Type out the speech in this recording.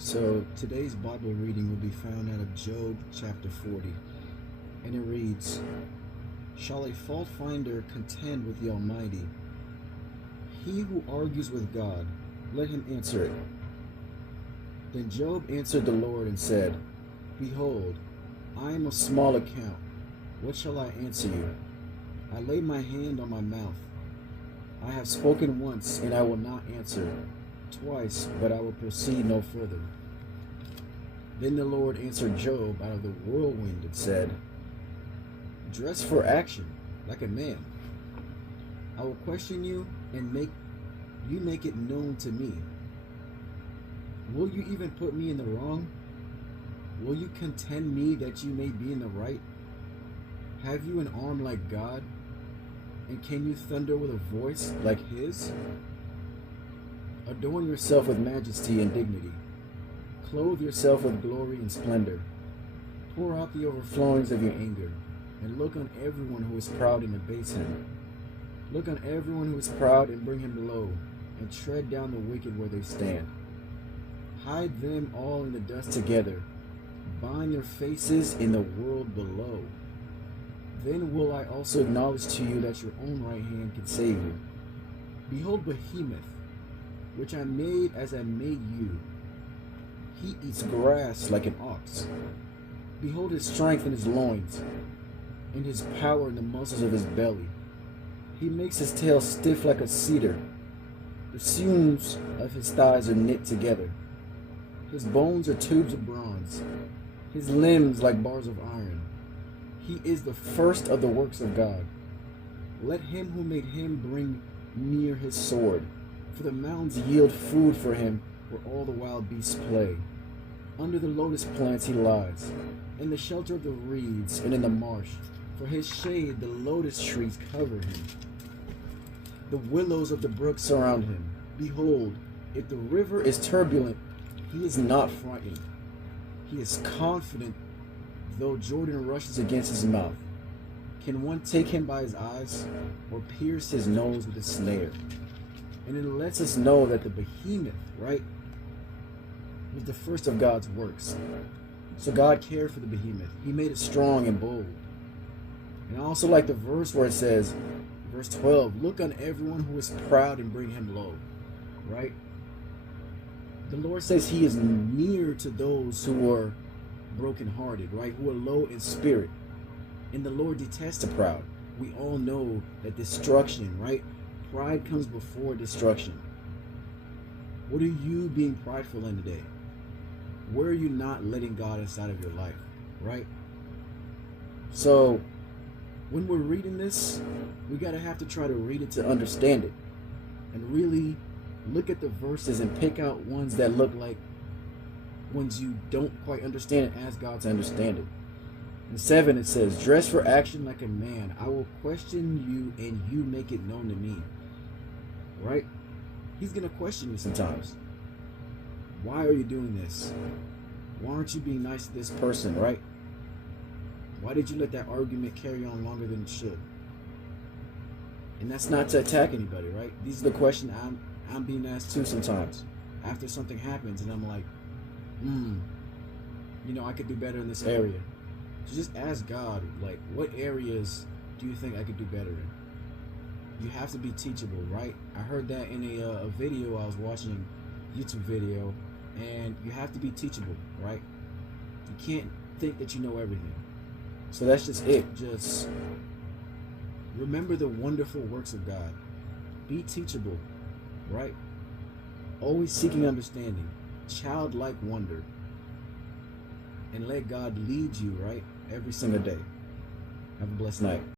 So today's Bible reading will be found out of Job chapter 40, and it reads, "Shall a fault finder contend with the Almighty? He who argues with God, let him answer it." Then Job answered the Lord and said, "Behold, I am of small account. What shall I answer you? I lay my hand on my mouth. I have spoken once, and I will not answer. Twice, but I will proceed no further." Then the Lord answered Job out of the whirlwind and said, "Dress for action, like a man. I will question you and make it known to me. Will you even put me in the wrong? Will you contend me that you may be in the right? Have you an arm like God? And can you thunder with a voice like his? Adorn yourself with majesty and dignity. Clothe yourself with glory and splendor. Pour out the overflowings of your anger, and look on everyone who is proud and abase him. Look on everyone who is proud and bring him low, and tread down the wicked where they stand. Hide them all in the dust together. Bind their faces in the world below. Then will I also acknowledge to you that your own right hand can save you. Behold Behemoth, which I made as I made you. He eats grass like an ox. Behold his strength in his loins, and his power in the muscles of his belly. He makes his tail stiff like a cedar. The seams of his thighs are knit together. His bones are tubes of bronze, his limbs like bars of iron. He is the first of the works of God. Let him who made him bring near his sword, for the mountains yield food for him where all the wild beasts play. Under the lotus plants he lies, in the shelter of the reeds and in the marsh. For his shade the lotus trees cover him. The willows of the brook surround him. Behold, if the river is turbulent, he is not frightened. He is confident, though Jordan rushes against his mouth. Can one take him by his eyes, or pierce his nose with a snare? And it lets us know that the behemoth, right, was the first of God's works. So God cared for the behemoth. He made it strong and bold. And I also like the verse where it says, verse 12, "Look on everyone who is proud and bring him low," right? The Lord says he is near to those who are brokenhearted, right? Who are low in spirit. And the Lord detests the proud. We all know that destruction, right? Pride comes before destruction. What are you being prideful in today? Where are you not letting God inside of your life, right? So when we're reading this, we gotta have to try to read it to understand it, and really look at the verses and pick out ones that look like ones you don't quite understand and ask God to understand it. In 7 it says, "Dress for action like a man. I will question you and you make it known to me." Right? He's going to question you sometimes. Why are you doing this? Why aren't you being nice to this person, right? Why did you let that argument carry on longer than it should? And that's not to attack anybody, right? These are the questions I'm being asked too sometimes. After something happens and I'm like, I could do better in this area. So just ask God, like, what areas do you think I could do better in? You have to be teachable, right? I heard that in a video I was watching, YouTube video, and you have to be teachable, right? You can't think that you know everything. So that's just it. Just remember the wonderful works of God. Be teachable, right? Always seeking understanding, childlike wonder, and let God lead you, right? Every single day. Have a blessed night.